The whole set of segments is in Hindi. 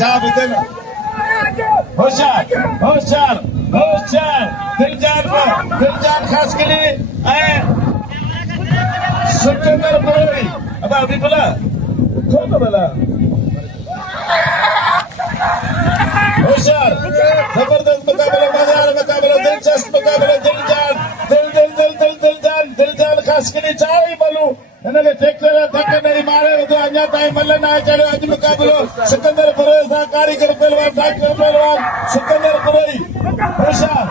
चाह पीते न होशियार होशियार होशियार दिलजान खास के लिए आए सिकंदर बरोरी अब अभी बोला कौन बोला होशियार जबरदस्त मुकाबला मजेदार मुकाबला दिलचस्प मुकाबला दिलजान खास के लिए चार ही बोलूं इन्होंने ट्रैक्टर धक्के नहीं मारे तो अन्य टाइम मल्ल ना चलो अज मुकाबलो सिकंदर बरोरी सा कारीगर पहलवान डॉक्टर पहलवान सिकंदर बरोरी होशियार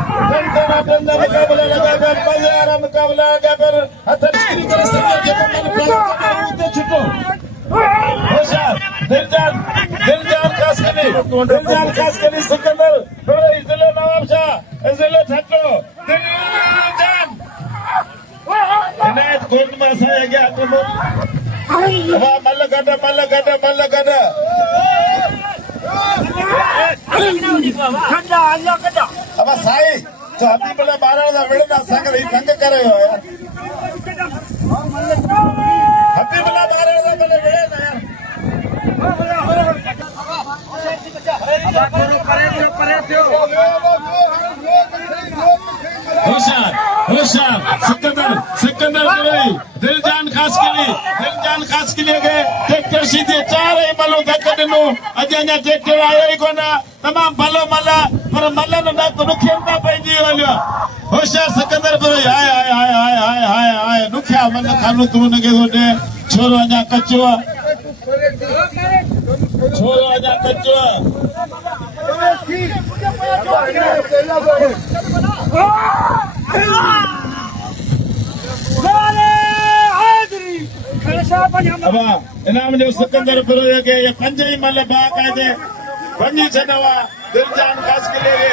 टंडा मुकाबला लगा कर मजेदार मुकाबला लगा कर हथन स्क्रीन कर सकते जो मन प्राप्त छुटो होशियार दिलजान खास के लिए सिकंदर बरोरी जिले नवाब शाह जिले ठट्टो दिलजान इनायत कोर्ट में असांजे अॻियां अटंदो वाह मल्ल गॾ अब साईं जो हबीबुल्ला ॿारहं जा विढ़ंदा असांखे ही तंग करे वियो यार हबीबुल्ला ॿारहं जा भले विढ़े न यार होशियार सिकंदर बरोरी दिलजान खास के लिए गए ट्रैक्टर सीधे चार ही मल्लो धक्के ॾिनो अॼु अञा ट्रैक्टर आयो ई कोन तमामु भलो मल्ल पर मल्ल न ॾुखियता पइजी वञो होशियार सिकंदर बरोरी हाय ॾुखिया मन खानो तूं हुनखे थो ॾे छोरो अञा कचो अब इनाम जो सिकंदर बरोरी के ये पंज ही मल्ल बाक़ायदे वञी छॾवा दिलजान खास के लिए